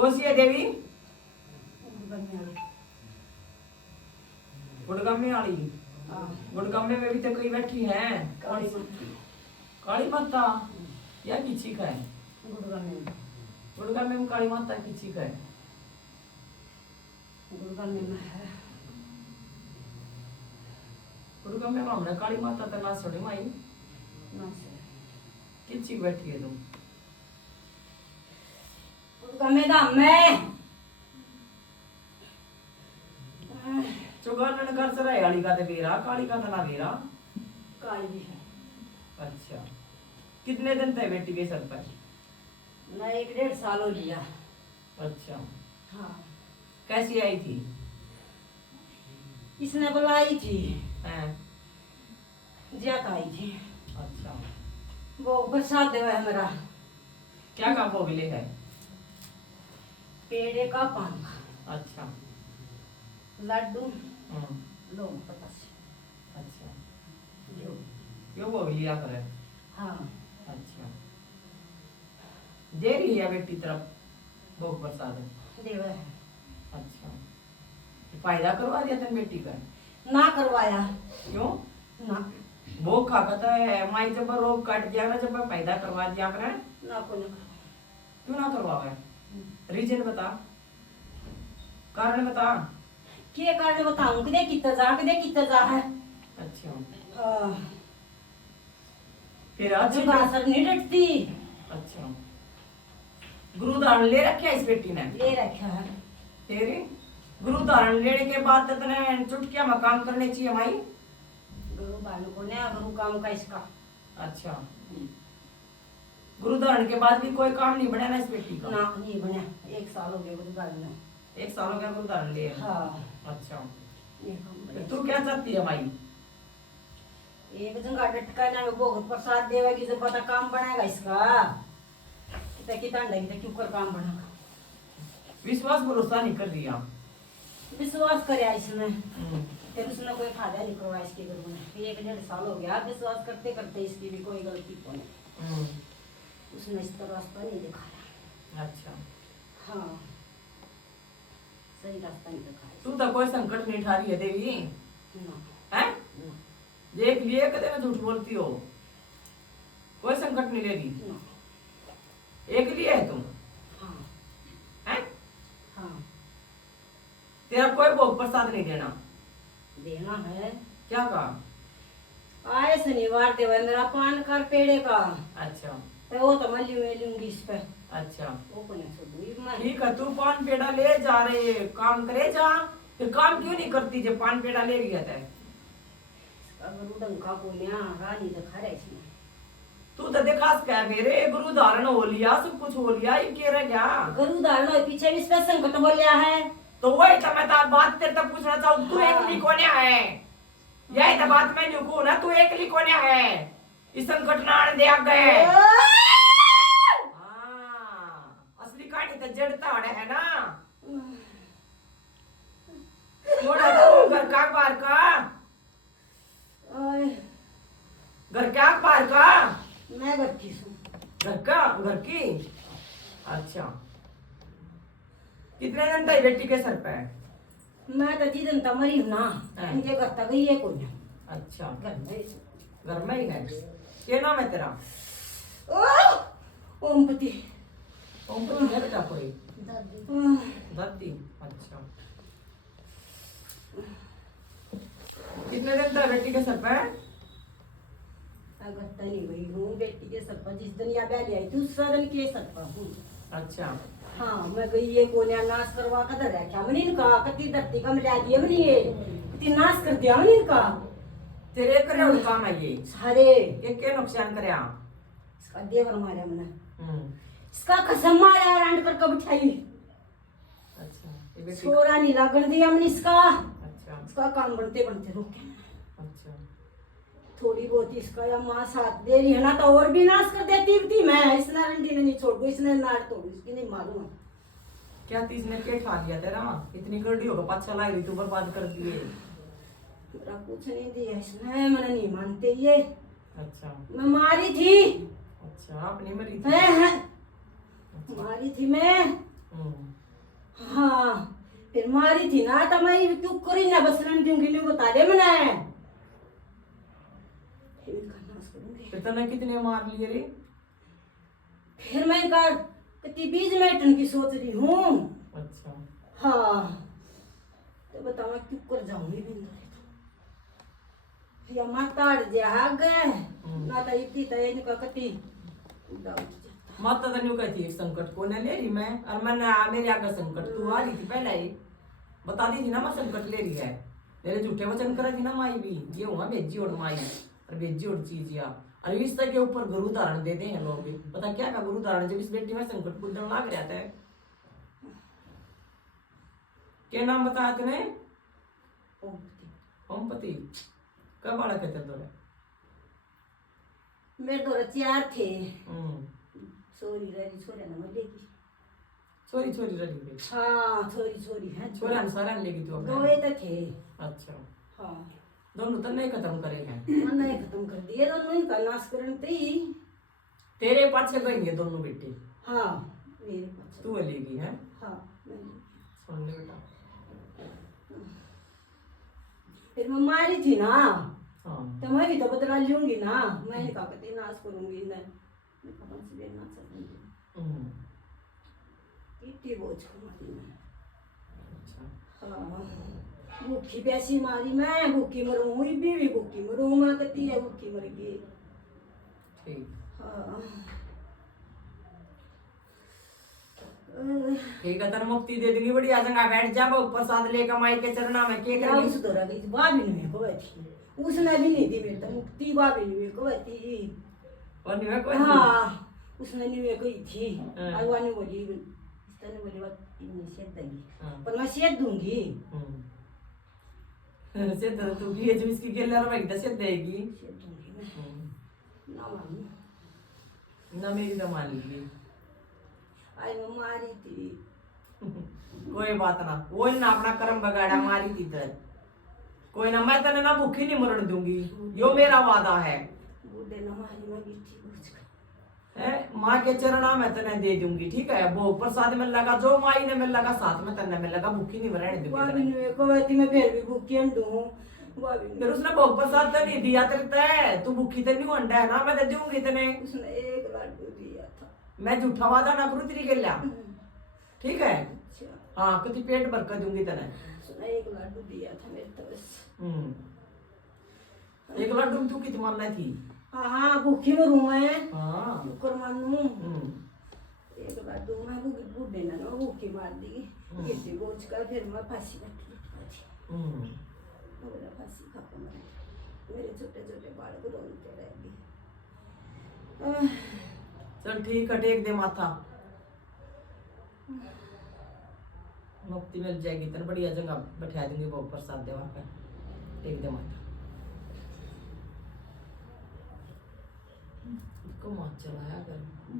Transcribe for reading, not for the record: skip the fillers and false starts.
कौन सी है देवी? गुड़गामे वाली। गुड़गामे में भी तो कोई बैठी है। काली माता या किसी का है? गुड़गामे में काली माता किसी का है? गुड़गामे में है। गुड़गामे में हमने काली माता तो ना सुनी माई। किसी बैठी है तुम? गुड़गामे धाम में चुगान कर सराय वाली का तो बेरा, काली का तो ना बेरा। काली भी है। अच्छा, कितने दिन थे बेटी के सर पर? मैं 1.5 साल हो लिया। अच्छा, हाँ। कैसी आई थी? इसने बुलाई थी। हैं? ज्यादा आई थी। अच्छा, वो प्रसाद देवा है मेरा। क्या काम हो गए है? पेड़े का पान का। अच्छा, लड्डू हम्म, लोग पता से। अच्छा, जो क्यों वो लिया करे? हाँ। अच्छा, दे रही है बेटी तरफ भोग प्रसाद? देवा है। अच्छा, फायदा करवा दिया तेन बेटी का? ना करवाया। क्यों? ना भोग खा कहता है माई जब रोग काट दिया ना, जब फायदा करवा दिया करे। ना को ना। क्यों ना करवावे? रीजन बता, कारण बता। के कारण बताऊं? किधे कितना जा है। अच्छा, हाँ। फिर अच्छी असर नहीं डटती। अच्छा, गुरु धारण ले रखा इस बेटी ने? ले रखा है। तेरे गुरु धारण लेने के बाद तने चुटकिया में काम करने चाहिए माई। गुरु बालू को नया गुरु काम का इसका। अच्छा, गुरु धारण के बाद भी कोई काम नहीं बना ना इस बेटी का? ना नहीं बना। 1 साल हो गया गुरु बालू ने। 1 साल हो गया गुरु धारण लिए? हाँ। अच्छा, ये काम बना। तू क्या चाहती है माई? एक जगह डटका ना भोग प्रसाद देवेगी जो पता काम बनाएगा इसका। कितना क्यों कर काम बनाएगा? विश्वास भरोसा नहीं कर रही आप? विश्वास करे इसने। फिर उसने कोई फायदा नहीं करवाया इसके गुरु ने। 1.5 साल हो गया विश्वास करते करते, इसकी भी कोई गलती को नहीं। उसने इस तरह रास्ता नहीं दिखाया। अच्छा, हाँ, सही रास्ता नहीं दिखाया। तू तो कोई संकट नहीं उठा रही है देवी ना। है? देख लिए कदे में झूठ बोलती हो? कोई संकट नहीं ले रही? ना। एक लिए है तुम? हाँ। हैं? हाँ। तेरा कोई भोग प्रसाद नहीं देना? देना है। क्या कहा? आए शनिवार देवा मेरा पान कर पेड़े का। अच्छा, तो वो तो मैं लूंगी इस पे। अच्छा, वो को नहीं छोड़ूंगी मैं। ठीक है, तू पान पेड़ा ले जा रहे काम करे जा, फिर काम क्यों नहीं करती जब पान पेड़ा ले गया था? गुरु डंका को न्या रानी दिखा रहे इसमें। तू तो देखा क्या मेरे गुरु धारण हो लिया, सब कुछ हो लिया, ये क्या रह गया? गुरु धारण पीछे भी इसमें संकट बोलिया है। तो वही तो मैं तो बात तेरे तक पूछना चाहूँ, तू एकली कोन्या है? यही तो बात मैं नहीं कहूँ ना, तू एकली कोन्या है? इस संकट ना आने दिया गए। असली कहानी तो जड़ता है ना। मोड़ा तू घर का बाहर का? घर क्या बाहर का? मैं घर की हूँ। घर की? अच्छा, कितने दिन तक बेटी के सर पे? मैं तो जी दिन मरी हूँ ना। इनके घर तक गई है कोई। अच्छा, घर में ही है। क्या नाम है तेरा? ओमपति। ओमपति है बेटा कोई? दादी। अच्छा, कितने दिन तक बेटी के सर पे? अगत्ता नहीं गई हूँ बेटी के सर पर। जिस दिन या बैली आई थी उस दिन के सर पर हूँ। अच्छा, हाँ, मैं गई ये कोन्या नाश करवा कर धर रखा मनी इनका। कति धरती का मिला दिया मनी ये। कति नाश कर दिया मनी इनका। तेरे करे काम है ये? सारे के नुकसान करे? इसका देवर मारा मैंने। इसका कसम मारा रांड कर कब उठाई। अच्छा, छोरा नहीं लागण दिया मैंने इसका। अच्छा, इसका काम बनते बनते रुक गया। अच्छा, थोड़ी बहुत इसका या माँ साथ दे रही है ना तो और भी नाश कर देती थी मैं। इसने रंडी ने नहीं छोड़ दू, इसने नाड़ तोड़ इसकी नहीं मालूम। क्या तीसने के खा लिया तेरा? इतनी गर्डी होगा पाछा लाई रही, तू बर्बाद कर दिए। मेरा कुछ नहीं दिया इसने, मैंने नहीं मानते ये। अच्छा, मैं मारी थी। अच्छा, आपने मरी थी? मारी थी मैं। मारी थी ना तो मैं ये क्यों करी ना बसरन दूंगी नहीं बता दे मना है इतना कितने मार लिए रे? फिर मैं कहा कितनी 20 मिनट की सोच रही हूँ। अच्छा हाँ तो बताओ मैं क्यों कर जाऊंगी या माता जाग ना तो इतनी तो इनका कति माता तो न्यू कहती है संकट को न ले रही मैं, और मैंने मेरे आगे संकट तू आ रही थी पहले ही बता दी थी ना मैं संकट ले रही है। मेरे झूठे वचन करा थी ना माई भी ये हुआ भेजी और माई और भेजी और चीज या और इस तरह के ऊपर गुरु धारण देते हैं लोग भी। पता क्या का गुरु धारण जब इस बेटी में संकट कूदने लग रहा था। क्या नाम बताया तूने? ओमपति। कब बाड़ा कहते तोरे? मेरे तो 4 थे। छोरी रही छोरे ना मर लेगी। छोरी छोरी रही गई। हाँ छोरी है। छोरे अनुसार लेगी तू अपने। 2 तो थे। अच्छा हाँ दोनों तो नहीं खत्म करेगा। नहीं खत्म कर दिए दोनों इनका नाश करते ही। तेरे पाछे गई दोनों बेटे। हाँ मेरे पास तू लेगी है। हाँ सुन ले बेटा फिर मैं मारी थी ना हाँ तो मैं भी तो बदला लूंगी ना। मैं इनका कहते नाश करूंगी ना नाश करूंगी इतनी बोझ को मारी मैं। अच्छा हाँ भूखी प्यासी मारी मैं भूखी मरूं हुई भी भूखी मरूं मैं कहती है भूखी मर गई। ठीक हाँ ठीक है तेरे मुक्ति दे देंगी बढ़िया जगह बैठ जा वो प्रसाद लेकर माई के चरणा में के क्या उस दौरा गई भाभी ने को थी उसने भी नहीं दी मेरे तो मुक्ति भाभी ने को थी और नहीं है कोई हाँ उसने नहीं गई थी आवानी बोली तने बोली बात इन्हें सेद देंगी पर मैं सेद दूंगी। सेद तू भी जो इसकी गेलर में किधर सेद देगी? सेद दूंगी मैं ना मालूम ना मेरी तो मान ली आई मैं मारी थी। कोई बात ना वो ना अपना कर्म बगाड़ा मारी थी तर कोई ना मैं तने ना भूखी नहीं मरण दूंगी यो मेरा वादा है। बूढ़े ना मारी मैं गिट्टी है माँ के चरणा में तने दे दूंगी ठीक है। वो प्रसाद में लगा जो माई ने मिल लगा साथ में तने में लगा भूखी नहीं रहने भाभी दूंगी। ने को मैं फिर भी भूखी हम दूं भाभी ने फिर उसने भोग प्रसाद तो नहीं दिया तेरे तू भूखी तो नहीं अंडा है ना मैं दे दूंगी तने। उसने 1 लड्डू दिया था। मैं झूठा वादा ना करूँ तेरी के लिया ठीक है। अच्छा हाँ कुछ पेट भर कर दूंगी तने। उसने 1 लड्डू दिया था मेरे तो बस। 1 लड्डू तू कितनी मानना थी? हाँ भूखी मरूं मैं हाँ कर मानूं 1 लड्डू मैं बूढ़े ना भूखी मार दी गिट्टी बोझ कर फिर मैं फांसी बैठी मेरा फांसी खा कर मेरे छोटे छोटे बाल रोते रह गए। चल ठीक है टेक दे माथा मुक्ति मिल जाएगी तेरे बढ़िया जगह बैठा दूंगी वो प्रसाद देवा कर टेक दे माथा को मत चलाया कर।